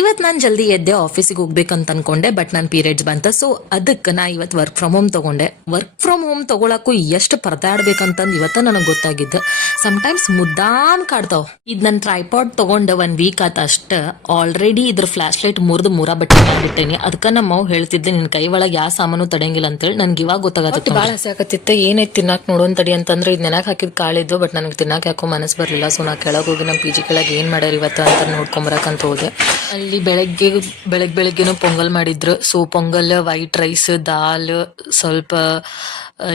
ಇವತ್ತು ನಾನು ಜಲ್ದಿ ಎದ್ದೆ ಆಫೀಸಿಗೆ ಹೋಗ್ಬೇಕಂತ ಅನ್ಕೊಂಡೆ, ಬಟ್ ನನ್ನ ಪೀರಿಯಡ್ಸ್ ಬಂತ. ಸೊ ಅದಕ್ಕೆ ನಾ ಇವತ್ತು ವರ್ಕ್ ಫ್ರಮ್ ಹೋಮ್ ತಗೊಂಡೆ. ವರ್ಕ್ ಫ್ರಮ್ ಹೋಮ್ ತಗೊಳಕ್ಕೂ ಎಷ್ಟು ಪರದಾಡ್ಬೇಕಂತಂದು ಇವತ್ತ ನನಗೆ ಗೊತ್ತಾಗಿದ್ದು. ಸಮ್ಟೈಮ್ಸ್ ಮುದ್ದಾಮ್ ಕಾಡ್ತಾವ. ಇದು ನನ್ನ ಟ್ರೈಪಾಡ್ ತಗೊಂಡ 1 ವೀಕ್ ಆತ ಅಷ್ಟ. ಆಲ್ರೆಡಿ ಇದ್ರ ಫ್ಲಾಶ್ ಲೈಟ್ ಮೂರ ಬಟ್ಟೆ ಮಾಡಿಟ್ಟೇನಿ. ಅದಕ್ಕೆ ನಮ್ಮ ಮಾವು ಹೇಳ್ತಿದ್ದೆ, ನಿನ್ ಕೈ ಒಳಗೆ ಯಾವ ಸಾಮಾನು ತಡೆಯಂಗಿಲ್ಲ ಅಂತೇಳಿ. ನನ್ಗೆ ಇವಾಗ ಗೊತ್ತಾಗತ್ತೆ. ಭಾಳ ಆಸೆ ಆಗತ್ತಿತ್ತ ಏನೈತಿ ತಿನ್ನಾಕ್ ನೋಡೋನ್ ತಡಿ ಅಂತಂದ್ರೆ ಇದು ನೆನಕ್ ಹಾಕಿದ್ ಕಾಳಿದ್ದು. ಬಟ್ ನನಗೆ ತಿನ್ನಾಕ ಯಾಕೋ ಮನಸ್ಸು ಬರ್ಲಿಲ್ಲ. ಸೊ ನಾ ಕೆಳಗೆ ಹೋಗಿ ನಮ್ಮ PG ಕೆಳಗೆ ಏನ್ ಮಾಡ್ಯಾರ ಇವತ್ತ ಅಂತ ನೋಡ್ಕೊಂಬರಕಂತ ಹೋದೆ. ಅಲ್ಲಿ ಬೆಳಗ್ಗೆನು ಪೊಂಗಲ್ ಮಾಡಿದ್ರು. ಸೊ ಪೊಂಗಲ್, ವೈಟ್ ರೈಸ್, ದಾಲ್, ಸ್ವಲ್ಪ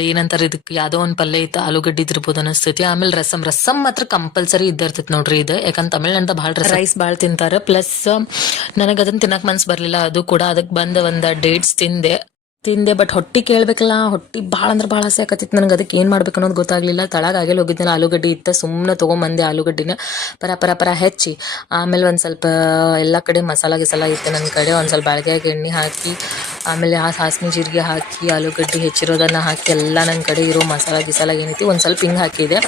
ಏನಂತಾರ ಇದಕ್ಕೆ ಯಾವ್ದೋ ಒಂದ್ ಪಲ್ಯ ಇತ್ತು, ಆಲೂಗಡ್ಡಿ ಇದ್ದಿರ್ಬೋದು ಅನಿಸ್ತೈತಿ. ಆಮೇಲೆ ರಸಂ ಮಾತ್ರ ಕಂಪಲ್ಸರಿ ಇದ್ದಿರ್ತೈತಿ ನೋಡ್ರಿ. ಇದು ಯಾಕಂದ್ರೆ ತಮಿಳ್ನಾಡ ಭಾಳ ರೈಸ್ ಭಾಳ ತಿಂತಾರ. ಪ್ಲಸ್ ನನಗೆ ಅದನ್ನ ತಿನ್ನಕ್ ಮನ್ಸ್ ಬರ್ಲಿಲ್ಲ. ಅದು ಕೂಡ ಅದಕ್ಕೆ ಬಂದ ಒಂದ್ ಡೇಟ್ಸ್ ತಿಂದೆ. ಬಟ್ ಹೊಟ್ಟಿ ಕೇಳ್ಬೇಕಲ್ಲ, ಹೊಟ್ಟಿ ಭಾಳ ಅಂದ್ರೆ ಭಾಳ ಆಸೆ ಆಕತಿತ್ತು ನನಗೆ. ಅದಕ್ಕೆ ಏನ್ ಮಾಡ್ಬೇಕು ಅನ್ನೋದು ಗೊತ್ತಾಗ್ಲಿಲ್ಲ. ತಳಗ ಆಗೇಲಿ ಹೋಗಿದ್ನಲ್ಲ, ಆಲೂಗಡ್ಡಿ ಇತ್ತ, ಸುಮ್ಮನೆ ತಗೊಂಬಂದೆ ಆಲೂಗಡ್ಡಿನ ಪರ ಹೆಚ್ಚಿ. ಆಮೇಲೆ ಒಂದ್ ಸ್ವಲ್ಪ ಎಲ್ಲಾ ಕಡೆ ಮಸಾಲ ಗಿಸಾಲ ಇತ್ತು ನನ್ನ ಕಡೆ. ಒಂದ್ ಸ್ವಲ್ಪ ಬಾಳ್ಗೆಗೆ ಎಣ್ಣೆ ಹಾಕಿ, ಆಮೇಲೆ ಸಾಸ್ಮಿ ಜೀರಿಗೆ ಹಾಕಿ, ಆಲೂಗಡ್ಡಿ ಹೆಚ್ಚಿರೋದನ್ನ ಹಾಕಿ, ಎಲ್ಲ ನನ್ನ ಕಡೆ ಇರೋ ಮಸಾಲ ಗಿಸಾಲ ಏನೈತಿ ಒಂದ್ ಸ್ವಲ್ಪ ಹಿಂಗೆ ಹಾಕಿದೆ.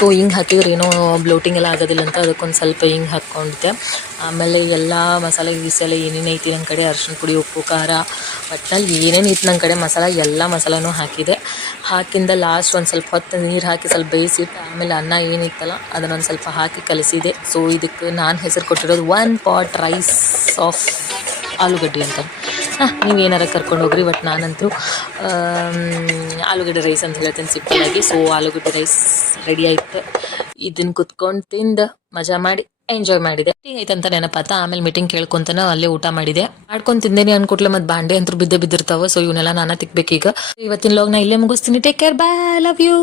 ಸೊ ಹಿಂಗೆ ಹಾಕಿದ್ರೆ ಏನೋ ಬ್ಲೋಟಿಂಗ್ ಎಲ್ಲ ಆಗೋದಿಲ್ಲ ಅಂತ ಅದಕ್ಕೊಂದು ಸ್ವಲ್ಪ ಹಿಂಗೆ ಹಾಕ್ಕೊಂಡಿದ್ದೆ. ಆಮೇಲೆ ಎಲ್ಲ ಮಸಾಲೆ ಗಿಸಾಲೆ ಏನೇನೈತಿ ನನ್ನ ಕಡೆ, ಅರಿಶಿನ ಪುಡಿ, ಉಪ್ಪು, ಖಾರ, ಒಟ್ನಲ್ಲಿ ಏನೇನು ಇತ್ತು ನನ್ನ ಕಡೆ ಮಸಾಲ, ಎಲ್ಲ ಮಸಾಲನೂ ಹಾಕಿದೆ. ಹಾಕಿಂದ ಲಾಸ್ಟ್ ಒಂದು ಸ್ವಲ್ಪ ಹೊತ್ತು ನೀರು ಹಾಕಿ ಸ್ವಲ್ಪ ಬೇಯಿಸಿಟ್ಟು, ಆಮೇಲೆ ಅನ್ನ ಏನಿತ್ತಲ್ಲ ಅದನ್ನೊಂದು ಸ್ವಲ್ಪ ಹಾಕಿ ಕಲಿಸಿದೆ. ಸೊ ಇದಕ್ಕೆ ನಾನು ಹೆಸರು ಕೊಟ್ಟಿರೋದು 1 ಪಾಟ್ ರೈಸ್ ಆಫ್ ಆಲೂಗಡ್ಡೆ ಅಂತ. ನೀವು ಏನಾರ ಕರ್ಕೊಂಡು ಹೋಗ್ರಿ. ಬಟ್ ನಾನಂತೂ ಆಲೂಗಡ್ಡೆ ರೈಸ್ ಅಂತ ಹೇಳ್ತೇನೆ ಸಿಂಪಲ್ಲಾಗಿ. ಸೊ ಆಲೂಗಡ್ಡೆ ರೈಸ್ ರೆಡಿ ಆಯ್ತು. ಇದನ್ನ ಕುತ್ಕೊಂಡು ತಿಂದು ಮಜಾ ಮಾಡಿ ಎಂಜಾಯ್ ಮಾಡಿದೆ. ಮೀಟಿಂಗ್ ಐತಂತ ನೆನಪಾತ. ಆಮೇಲೆ ಮೀಟಿಂಗ್ ಕೇಳ್ಕೊಂತನ ಅಲ್ಲೇ ಊಟ ಮಾಡಿದೆ. ಮಾಡ್ಕೊಂಡು ತಿಂದೇನೆ ಅನ್ಕೊಟ್ಲೆ ಮತ್ತೆ ಬಾಂಡೆ ಅಂತೂ ಬಿದ್ದಿರ್ತಾವ. ಸೊ ಇವನ್ನೆಲ್ಲ ನಾನ ತಿಕ್ಬೇಕೀಗ. ಇವತ್ತಿನ ಲಾಗ್ನ ಇಲ್ಲೇ ಮುಗಿಸ್ತೀನಿ. Take care, bye, love you.